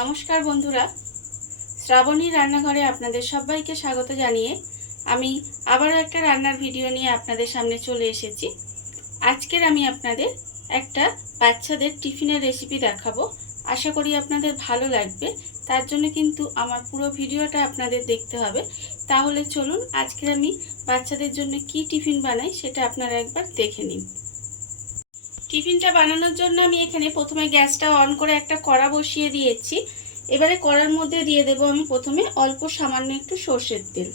নমস্কার বন্ধুরা, শ্রাবণী রান্নাঘরে আপনাদের সবাইকে স্বাগত জানিয়ে আমি আবারও একটা রান্নার ভিডিও নিয়ে আপনাদের সামনে চলে এসেছি। আজকের আমি আপনাদের একটা বাচ্চাদের টিফিনের রেসিপি দেখাবো। আশা করি আপনাদের ভালো লাগবে। তার জন্য কিন্তু আমার পুরো ভিডিওটা আপনাদের দেখতে হবে। তাহলে চলুন আজকের আমি বাচ্চাদের জন্য কি টিফিন বানাই সেটা আপনারা একবার দেখে নিন। টিফিনটা বানানোর জন্য আমি এখানে প্রথমে গ্যাসটা অন করে একটা কড়া বসিয়ে দিয়েছি। এবারে কড়ার মধ্যে দিয়ে দেব আমি প্রথমে অল্প সামান্য একটু সরষের তেল।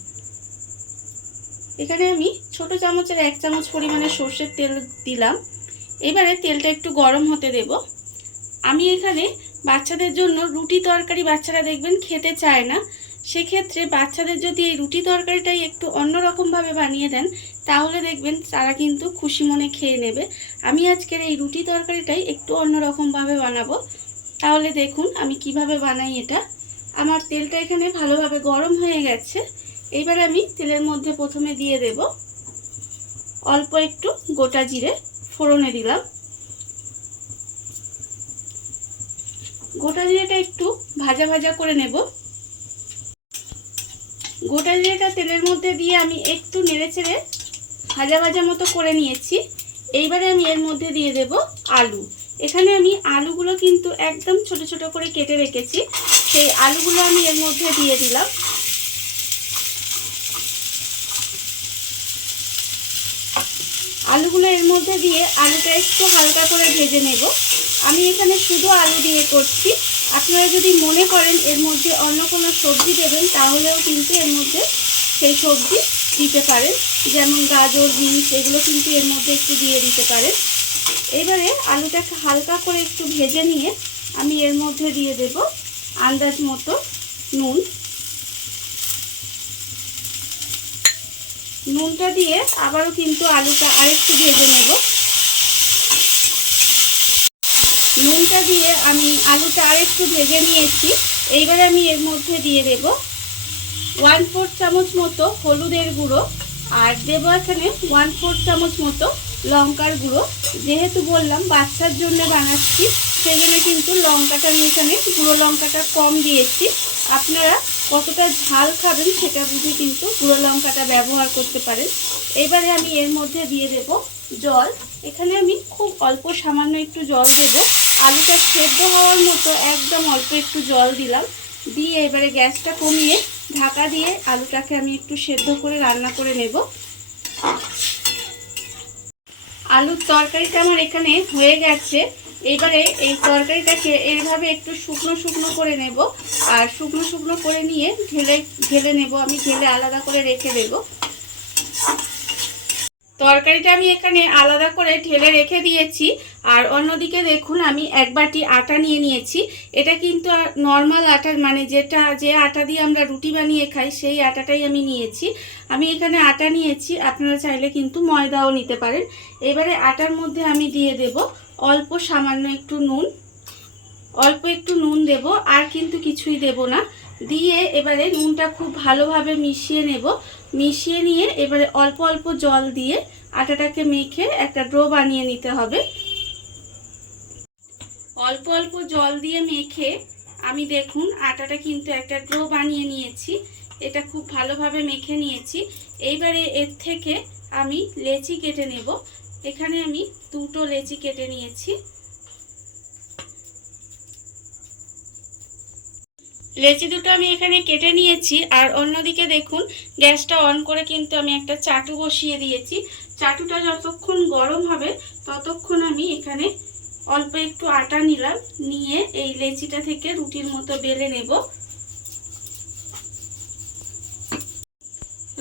এখানে আমি ছোট চামচের 1 চামচ পরিমাণে সরষের তেল দিলাম। এবারে তেলটা একটু গরম হতে দেব। আমি এখানে বাচ্চাদের জন্য রুটি তরকারি বাচ্চারা দেখবেন খেতে চায় না। সেক্ষেত্রে বাচ্চাদের যদি এই রুটি তরকারিটাই একটু অন্যরকমভাবে বানিয়ে দেন তাহলে দেখবেন তারা কিন্তু খুশি মনে খেয়ে নেবে। আমি আজকের এই রুটি তরকারিটাই একটু অন্যরকমভাবে বানাবো। তাহলে দেখুন আমি কিভাবে বানাই এটা। আমার তেলটা এখানে ভালোভাবে গরম হয়ে গেছে। এইবার আমি তেলের মধ্যে প্রথমে দিয়ে দেব অল্প একটু গোটা জিরে ফোড়নে দিলাম। গোটা জিরেটা একটু ভাজা ভাজা করে নেব। গোটা জিরেটা তেলের মধ্যে দিয়ে আমি একটু নেড়েচেড়ে ভাজা ভাজা মতো করে নিয়েছি। এইবারে আমি এর মধ্যে দিয়ে দেব আলু। এখানে আমি আলুগুলো কিন্তু একদম ছোট ছোট করে কেটে রেখেছি। সেই আলুগুলো আমি এর মধ্যে দিয়ে দিলাম। আলুগুলো এর মধ্যে দিয়ে আলুটা একটু হালকা করে ভেজে নেব। আমি এখানে শুধু আলু দিয়ে করছি। আপনারা যদি মনে করেন এর মধ্যে অন্য কোনো সবজি দেবেন তাহলেও কিন্তু এর মধ্যে সেই সবজি দিতে পারেন, যেমন গাজর, বিনস এগুলো কিন্তু এর মধ্যে একটু দিয়ে দিতে পারেন। এবারে আলুটাকে হালকা করে একটু ভেজে নিয়ে আমি এর মধ্যে দিয়ে দেব আন্দাজ মতো নুন। নুনটা দিয়ে আবারও কিন্তু আলুটা আরেকটু ভেজে নেব। নুনটা দিয়ে আমি আলুটা আরেকটু ভেজে নিয়েছি। এইবারে আমি এর মধ্যে দিয়ে দেব 1/4 চামচ মতো হলুদের গুঁড়ো আর দেব এখানে 1/4 চামচ মতো লঙ্কার গুঁড়ো। যেহেতু বললাম বাচ্চার জন্য বানাচ্ছি সেই জন্য কিন্তু লঙ্কাটা আমি এখানে গুঁড়ো লঙ্কাটা কম দিয়েছি। আপনারা কতটা ঝাল খাবেন সেটা বুঝে কিন্তু গুঁড়ো লঙ্কাটা ব্যবহার করতে পারেন। এবারে আমি এর মধ্যে দিয়ে দেব জল। এখানে আমি খুব অল্প সামান্য একটু জল দেব। আলুটা সেদ্ধ হওয়ার মতো একদম অল্প একটু জল দিলাম। দিয়ে এবারে গ্যাসটা কমিয়ে ঢাকা দিয়ে আলুটাকে আমি একটু সেদ্ধ করে রান্না করে নেব। আলুর তরকারিটা আমার এখানে হয়ে গেছে। এবারে এই তরকারিটাকে এইভাবে একটু শুকনো শুকনো করে নেব। আর শুকনো শুকনো করে নিয়ে ঢেলে নেব। আমি ঢেলে আলাদা করে রেখে দেব। তরকারিটা আমি এখানে আলাদা করে ঢেলে রেখে দিয়েছি। আর অন্যদিকে দেখুন আমি 1 বাটি আটা নিয়ে নিয়েছি। এটা কিন্তু নর্মাল আটা, মানে যে আটা দিয়ে আমরা রুটি বানিয়ে খাই সেই আটাটাই আমি নিয়েছি। আমি এখানে আটা নিয়েছি, আপনারা চাইলে কিন্তু ময়দাও নিতে পারেন। এবারে আটার মধ্যে আমি দিয়ে দেব অল্প সামান্য একটু নুন। অল্প একটু নুন দেব, আর কিন্তু কিছুই দেব না। দিয়ে এবারে নুনটা খুব ভালোভাবে মিশিয়ে নেব। মিশিয়ে নিয়ে এবারে অল্প অল্প জল দিয়ে আটাটাকে মেখে একটা ডো বানিয়ে নিতে হবে। অল্প অল্প জল দিয়ে মেখে আমি দেখুন আটাটা কিন্তু একটা ডো বানিয়ে নিয়েছি। এটা খুব ভালোভাবে মেখে নিয়েছি। এইবারে এর থেকে আমি লেচি কেটে নেব। এখানে আমি 2টো লেচি কেটে নিয়েছি। লেচি দুটো আমি এখানে কেটে নিয়েছি। আর অন্যদিকে দেখুন গ্যাসটা অন করে কিন্তু আমি একটা চাটু বসিয়ে দিয়েছি। চাটুটা যতক্ষণ গরম হবে ততক্ষণ আমি এখানে অল্প একটু আটা নিলাম। নিয়ে এই লেচিটা থেকে রুটির মতো বেলে নেব।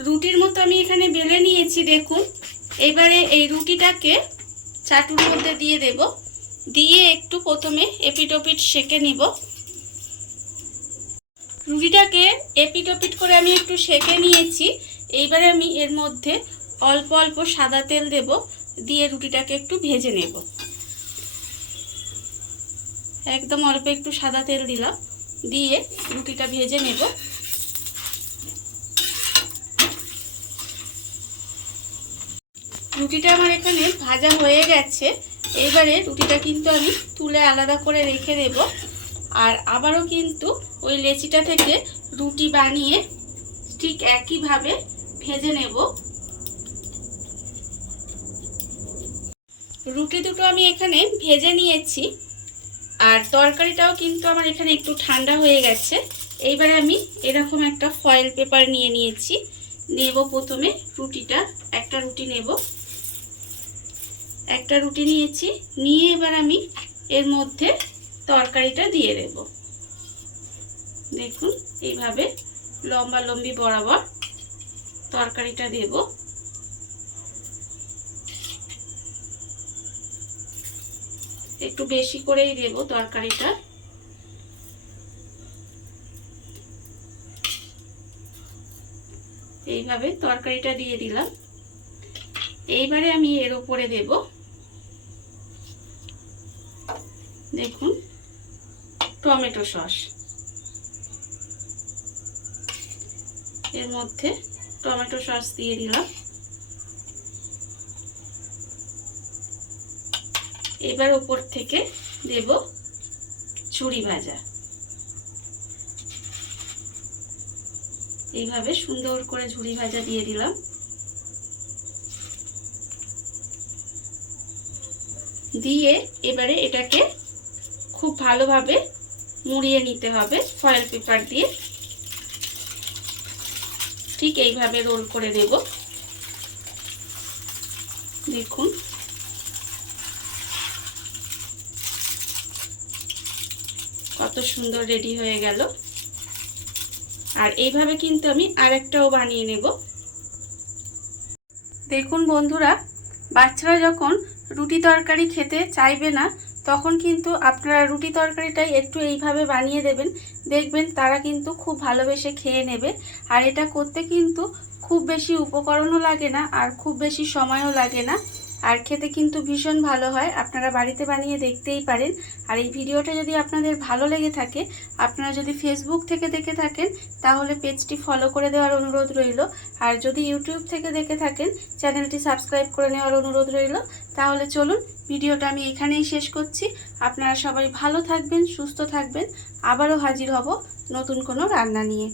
রুটির মতো আমি এখানে বেলে নিয়েছি দেখুন। এবারে এই রুটিটাকে চাটুর মধ্যে দিয়ে দেব। দিয়ে একটু প্রথমে এপিট ওপিট সেঁকে নিব। রুটিটাকে এপিট ওপিট করে আমি একটু সেঁকে নিয়েছি। এইবারে আমি এর মধ্যে অল্প অল্প সাদা তেল দেব। দিয়ে রুটিটাকে একটু ভেজে নেব। একদম অল্প একটু সাদা তেল দিলাম। দিয়ে রুটিটা ভেজে নেব। রুটিটা আমার এখানে ভাজা হয়ে গেছে। এবারে রুটিটা কিন্তু আমি তুলে আলাদা করে রেখে দেব। আর আবারও কিন্তু ওই লেচিটা থেকে রুটি বানিয়ে ঠিক একইভাবে ভেজে নেব। রুটি দুটো আমি এখানে ভেজে নিয়েছি আর তরকারিটাও কিন্তু আমার এখানে একটু ঠান্ডা হয়ে গেছে। এইবারে আমি এরকম একটা ফয়েল পেপার নিয়ে নিয়েছি। নেব প্রথমে রুটিটা, একটা রুটি নেব। একটা রুটি নিয়েছি, নিয়ে এবার আমি এর মধ্যে তরকারিটা দিয়ে দেব। দেখুন এইভাবে লম্বা লম্বি বরাবর তরকারিটা দেব। একটু বেশি করেই দেব তরকারিটা। এইভাবে তরকারিটা দিয়ে দিলাম। এইবারে আমি এর উপরে দেব, দেখুন, টমেটো সস। এর মধ্যে টমেটো সস দিয়ে দিলাম। এবার উপর থেকে দেব ঝুরি ভাজা। এইভাবে সুন্দর করে ঝুরি ভাজা দিয়ে দিলাম। দিয়ে এবারে এটাকে খুব ভালোভাবে মুড়িয়ে নিতে হবে ফয়েল পেপার দিয়ে। ঠিক এইভাবে রোল করে দেব। দেখুন কত সুন্দর রেডি হয়ে গেল। আর এইভাবে কিন্তু আমি আরেকটাও বানিয়ে নেব। দেখুন বন্ধুরা, বাচ্চারা যখন রুটি তরকারি খেতে চাইবে না তখন কিন্তু আপনারা রুটি তরকারিটাই একটু এইভাবে বানিয়ে দেবেন, দেখবেন তারা কিন্তু খুব ভালোবেসে খেয়ে নেবে। আর এটা করতে কিন্তু খুব বেশি উপকরণও লাগে না আর খুব বেশি সময়ও লাগে না, আর খেতে কিন্তু ভীষণ ভালো হয়। আপনারা বাড়িতে বানিয়ে দেখতেই পারেন। আর এই ভিডিওটা যদি আপনাদের ভালো লেগে থাকে, আপনারা যদি ফেসবুক থেকে দেখে থাকেন তাহলে পেজটি ফলো করে দেওয়ার অনুরোধ রইল। আর যদি ইউটিউব থেকে দেখে থাকেন চ্যানেলটি সাবস্ক্রাইব করে নেওয়ার অনুরোধ রইল। তাহলে চলুন ভিডিওটা আমি এখানেই শেষ করছি। আপনারা সবাই ভালো থাকবেন, সুস্থ থাকবেন। আবারও হাজির হব নতুন কোনো রান্না নিয়ে।